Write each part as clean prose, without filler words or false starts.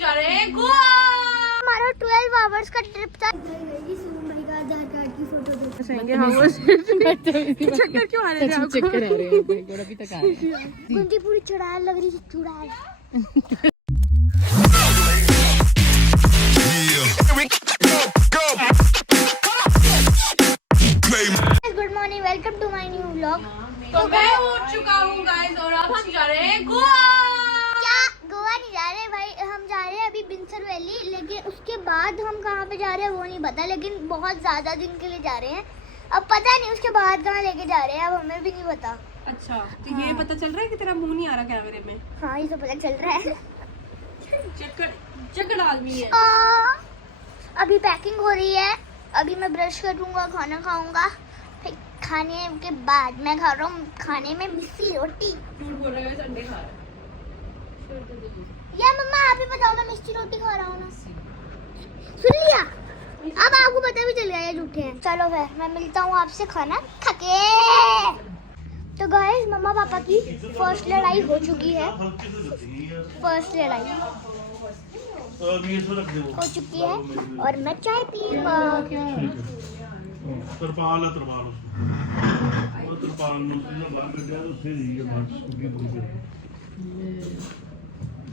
जा रहे हैं गोवा। हमारा 12 आवर्स का ट्रिप था। भाई का आधार कार्ड की फोटो देखेंगे हाँ वो चक्कर क्यों आ रहे थे आपको? चक्कर आ रहे हैं भाई को अभी तक आ रहे हैं। गुंडी पूरी चुड़ैल लग रही है, चुड़ैल। Good morning, welcome to my new vlog. तो मैं उठ चुका हूँ गाइस और अब हम जा रहे हैं गोवा। क्या गोवा नहीं जा रहे भाई, हम जा रहे हैं अभी बिंसर वैली, लेकिन उसके बाद हम कहाँ पे जा रहे हैं वो नहीं पता, लेकिन बहुत ज्यादा दिन के लिए जा रहे हैं। अब पता नहीं उसके बाद कहाँ लेके जा रहे हैं, अब हमें भी नहीं पता। अच्छा तो ये पता चल रहा है कि तेरा मुंह नहीं आ रहा कैमरे में? हाँ ये तो पता चल रहा है। चक्कर आदमी है। अभी पैकिंग हो रही है, अभी मैं ब्रश करूंगा, खाना खाऊंगा, फिर खाने के बाद मैं खा रहा हूँ खाने में मिस्सी रोटी। बोल रहे हैं संडे खा रहे या मम्मा आप ही बताओ, मैं मिस्सी रोटी खा रहा हूँ ना। सुन लिया, अब आपको पता भी चल गया ये झूठे हैं। चलो फिर मैं मिलता हूँ आपसे खाना खा के। तो गाइस मम्मा पापा की फर्स्ट लड़ाई हो चुकी है, फर्स्ट लड़ाई हो चुकी है और मैं चाय पीऊंगा। ਤਰਪਾਲ ਹੈ ਤਰਪਾਲ ਉਹ ਤਰਪਾਲ ਨੂੰ ਬਾਹਰ ਕੱਢਿਆ ਤੇ ਉੱਥੇ ਦੀ ਹੈ ਬਾਹਰ ਸਕੂਟੀ ਦੂਰ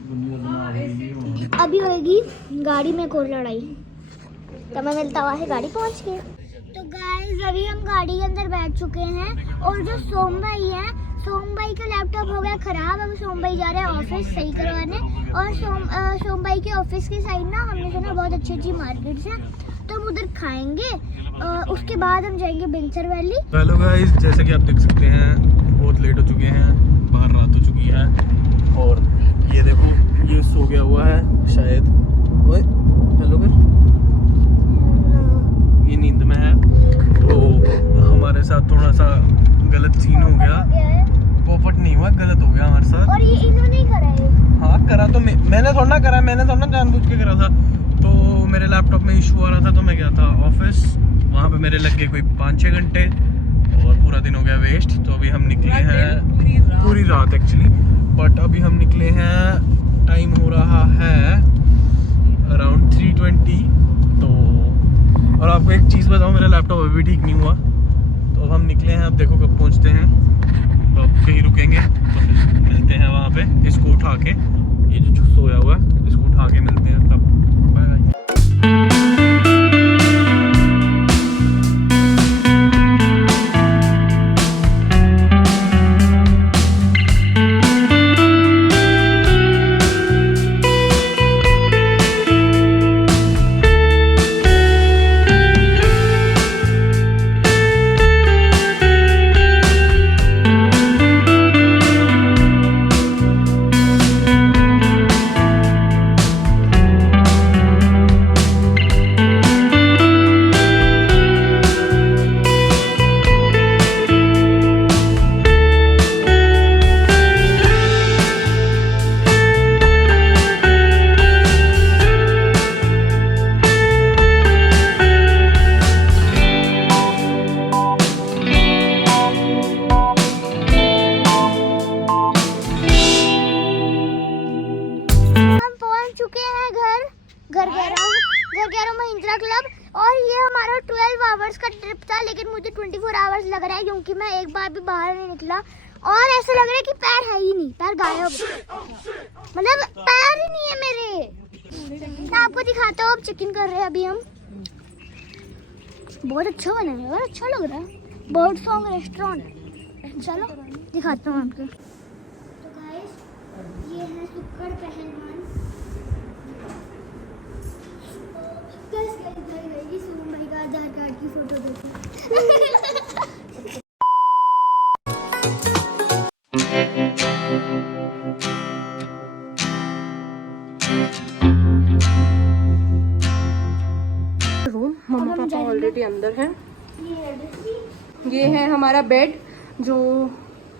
ਦੁਨੀਆ ਬਣਾ ਰਹੀ ਹੈ। अभी होगी गाड़ी में कोई लड़ाई, तो मैं मिलता हुआ है गाड़ी पहुंच के। तो गाइस अभी हम गाड़ी के अंदर बैठ चुके हैं और जो सोम भाई है, सोम भाई का लैपटॉप हो गया खराब। अब सोम भाई जा रहे हैं ऑफिस सही करवाने, और सोम भाई के ऑफिस की साइड ना हमने सुना बहुत अच्छी अच्छी मार्केट्स हैं, तो हम उधर खाएंगे। उसके बाद हम जाएंगे बिंसर वैली। हेलो गाइस, जैसे कि आप देख सकते हैं बहुत लेट हो चुके हैं, बाहर रात हो चुकी है और ये देखो ये सो गया हुआ है शायद। ओए हेलो कर, ये नींद में है। तो हमारे साथ थोड़ा सा गलत सीन हो गया, पोपट नहीं हुआ, गलत हो गया हमारे साथ। और ये इन्होंने ही करा है। हाँ करा तो मैंने थोड़ा ना करा, मैंने थोड़ा ना जानबूझ के करा था। तो मेरे लैपटॉप में इशू आ रहा था तो मैं गया था ऑफिस, वहाँ पे मेरे लग गए कोई 5-6 घंटे और पूरा दिन हो गया वेस्ट। तो अभी हम निकले हैं पूरी रात एक्चुअली, बट अभी हम निकले हैं, टाइम हो रहा है अराउंड 3:20। तो और आपको एक चीज़ बताऊँ, मेरा लैपटॉप अभी ठीक नहीं हुआ। तो अब हम निकले हैं, अब देखो कब पहुँचते हैं। तो अब कहीं रुकेंगे तो फिर मिलते हैं वहाँ पे। इसको उठा के, ये जो सोया हुआ है इसको उठा के मिलते हैं तब। Bye bye. महिंद्रा क्लब, और ये हमारा 12 आवर्स का ट्रिप था, लेकिन मुझे 24 आवर्स लग रहा है क्योंकि मैं एक बार भी बाहर नहीं निकला। और ऐसा लग रहा है कि पैर है ही नहीं, पैर गायब, मतलब पैर ही नहीं है मेरे। मैं आपको दिखाता हूँ, अब चिकन कर रहे हैं अभी हम। बहुत अच्छा बना है, बहुत अच्छा लग रहा है। बर्ड सॉन्ग रेस्टोरेंट, चलो दिखाता हूँ आपको। तो गाइस ये है सुक्कड़ पहलवान। सोम भाई का आधार कार्ड की फोटो देखो। रूम, मम्मा पापा ऑलरेडी अंदर हैं। ये है हमारा बेड, जो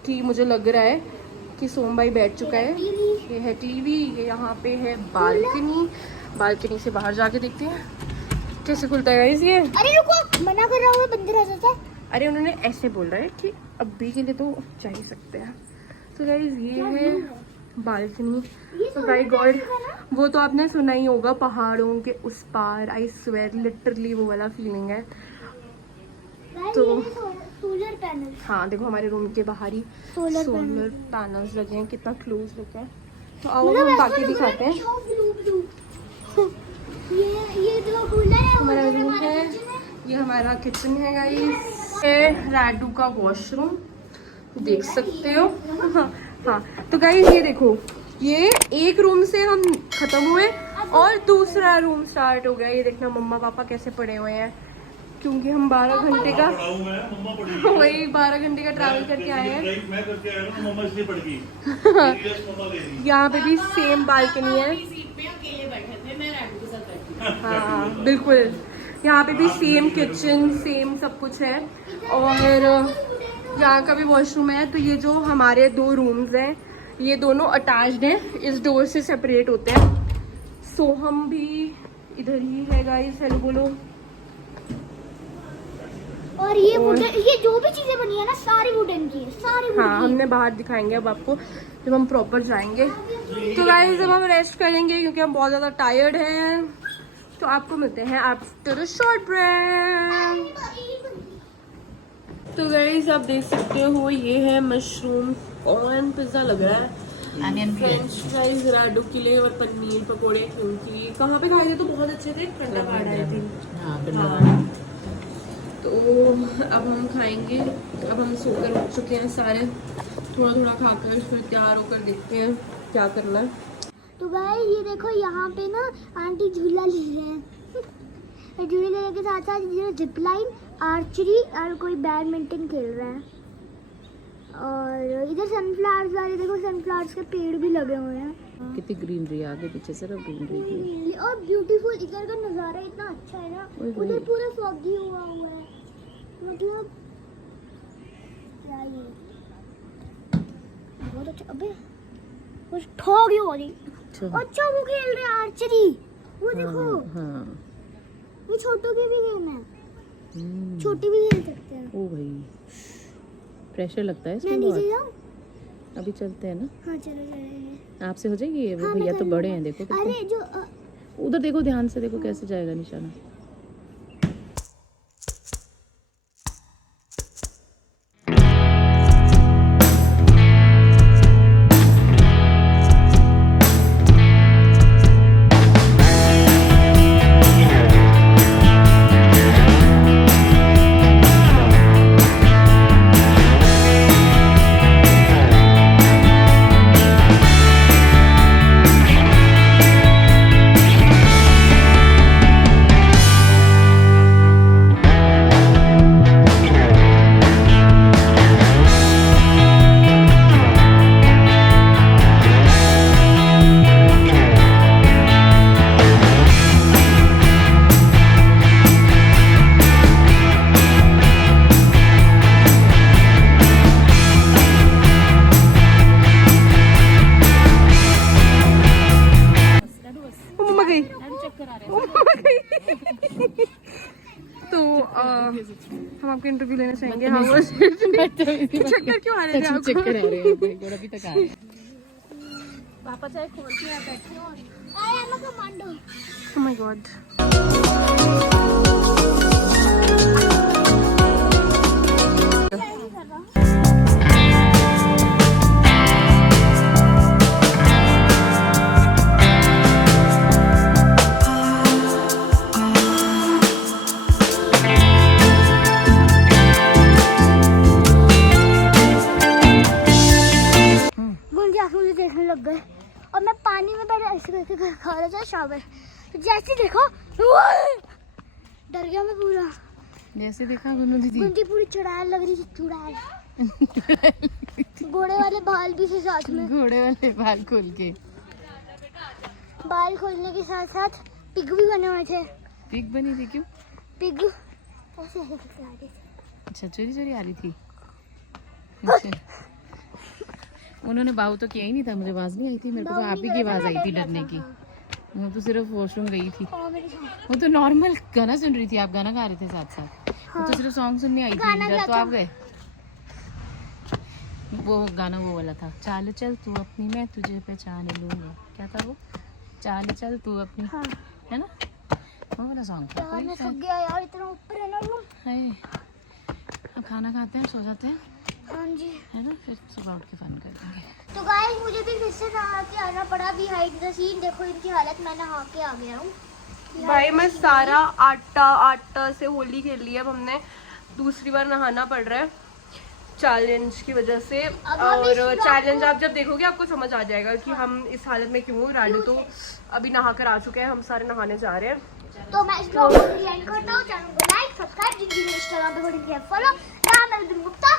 कि मुझे लग रहा है कि सोम भाई बैठ चुका है। ये है टीवी, ये यहाँ पे है बालकनी। बालकनी से बाहर जाके देखते हैं कैसे खुलता है गाइस ये। अरे रुको, मना कर रहा हूँ, बंद रह जाता है। अरे उन्होंने ऐसे बोल रहा है कि अभी के लिए तो जा ही सकते हैं। तो गाइस ये है बालकनी। तो बाय गॉड, वो तो आपने सुना ही होगा, पहाड़ों के उस पार। आई स्वेयर लिटरली वो वाला फीलिंग है। तो सोलर पैनल, हाँ देखो हमारे रूम के बाहर ही सोलर पैनल्स लगे हैं, कितना क्लोज लगा है। तो आओ हम बाकी दिखाते हैं। ये जो कूलर है हमारा रूम है, ये हमारा किचन है गाइस। ये राडू का वॉशरूम देख सकते हो। हाँ तो गाइस ये देखो, ये एक रूम से हम खत्म हुए और दूसरा रूम स्टार्ट हो गया। ये देखना मम्मा पापा कैसे पड़े हुए हैं, क्योंकि हम 12 घंटे का वही 12 घंटे का ट्रैवल करके आए हैं। यहाँ पे भी सेम बालकनी है। हाँ बिल्कुल, यहाँ पे भी सेम किचन, सेम सब कुछ है। और यहाँ का भी वॉशरूम है। तो ये जो हमारे 2 रूम्स हैं, ये दोनों अटैच्ड हैं, इस डोर से सेपरेट होते हैं। सो हम भी इधर ही है गाइस। हेलो बोलो। और ये जो भी चीजें बनी है ना, सारी वुडन की है, सारी वुडन हाँ हमने बाहर दिखाएंगे अब आपको जब हम प्रॉपर जाएंगे। तो गाइस अब हम रेस्ट करेंगे क्योंकि हम बहुत ज़्यादा टायर्ड हैं। तो आपको मिलते हैं आफ्टर अ शॉर्ट ब्रेक। तो गाइस आप देख सकते हो, ये है मशरूम कॉर्न पिज्ज़ा लग रहा है, अनियन भी है। फ्रेंच फ्राइज राडू के लिए और पनीर पकोड़े, क्योंकि कहाँ पे खाए थे तो बहुत अच्छे थे, ठंडा पड़ रहे थे। हाँ तो अब हम खाएंगे। अब हम सोकर उठ चुके हैं सारे, थोड़ा थोड़ा खाकर फिर तैयार होकर देखते हैं क्या करना है। तो गाइस ये देखो, यहाँ पे ना आंटी झूला ले रहे हैं। झूले लेने के साथ साथ ये जिप लाइन, आर्चरी और कोई बैडमिंटन खेल रहा है। और इधर सनफ्लावर्स वाले देखो, सनफ्लावर्स के पेड़ भी लगे हुए हैं। कितनी ग्रीनरी आगे पीछे सिर्फ ग्रीनरी। और ब्यूटीफुल इधर का नज़ारा इतना अच्छा है ना। उधर पूरा फॉगी हुआ है, मतलब क्या ये बहुत अच्छा। अबे कुछ ठोक ही हो रही। अच्छा वो खेल रहे हैं आर्चरी, वो देखो। हाँ ये छोटों की भी गेम है, छोटी भी खेल सकते हैं। ओ भाई प्रेशर लगता है मैं इसमें नीचे बहुत। जाऊं? अभी चलते हैं ना, हाँ चलो चलेंगे। आपसे हो जाएगी ये? वो हाँ, भैया मैं तो कर बड़े लूंगा। हैं, देखो कितने। अरे जो उधर देखो, ध्यान से देखो कैसे जाएगा निशाना। तो हम आपके इंटरव्यू लेना चाहेंगे। हाँ वो चक्कर क्यों आ रहे थे आपको? चक्कर आ रहे हैं, अभी तक आ रहे हैं। पापा चाहे खोल के आप बैठे हो। I am a commando. Oh my god. Gunji आंखें मुझे देखने लग गए और मैं पानी में पहले ऐसे करके खा रहा था शावर। जैसे देखो डर गया मैं पूरा। जैसे देखा गुन्नू दीदी, गुंजी पूरी चुड़ैल लग रही थी, चुड़ैल। घोड़े वाले बाल भी थे साथ में। घोड़े वाले बाल खोल के। बाल खोलने के साथ साथ पिग भी बने हुए थे। पिग बनी थी क्यों? पिग ऐसे ऐसे करके आ रही थी। अच्छा चोरी चोरी आ रही थी। अच्छा। उन्होंने बाऊ तो किया ही नहीं था, मुझे आवाज नहीं आई थी। मेरे को तो आप ही की आवाज आई थी डरने की। मैं तो सिर्फ वॉशरूम गई थी। वो तो नॉर्मल गाना सुन रही थी, आप गाना गा रहे थे साथ साथ। वो तो सिर्फ सॉन्ग सुनने आई थी, डर तो आप गए। वो गाना वो वाला था, चाल चल तू अपनी मैं तुझे पहचान लूंगा, क्या था वो, चाल चल तू अपनी, हाँ है ना, वो वाला सॉन्ग था। यार मैं थक गया यार, इतना ऊपर है ना रूम। हाय, अब खाना खाते हैं, सो जाते हैं, हाँ जी। है ना, फिर सुबह उठ के फन कर देंगे। तो गाइस मुझे भी फिर से नहा के आना पड़ा बिहाइंड द सीन। देखो इनकी हालत, मैं नहा के आ गया हूँ। भाई मैं सारा आटा से होली खेल ली है। अब हमने दूसरी बार नहाना पड़ रहा है चैलेंज की वजह से। और चैलेंज आप जब देखोगे आपको समझ आ जाएगा कि हम इस हालत में क्यों। राजू तो अभी नहा कर आ चुके हैं, हम सारे नहाने जा रहे हैं। तो मैं इस ब्लॉग को एंड करता हूँ। चैनल को लाइक सब्सक्राइब, जिनकी इंस्टाग्राम पे फॉलो, नाम है गुप्ता।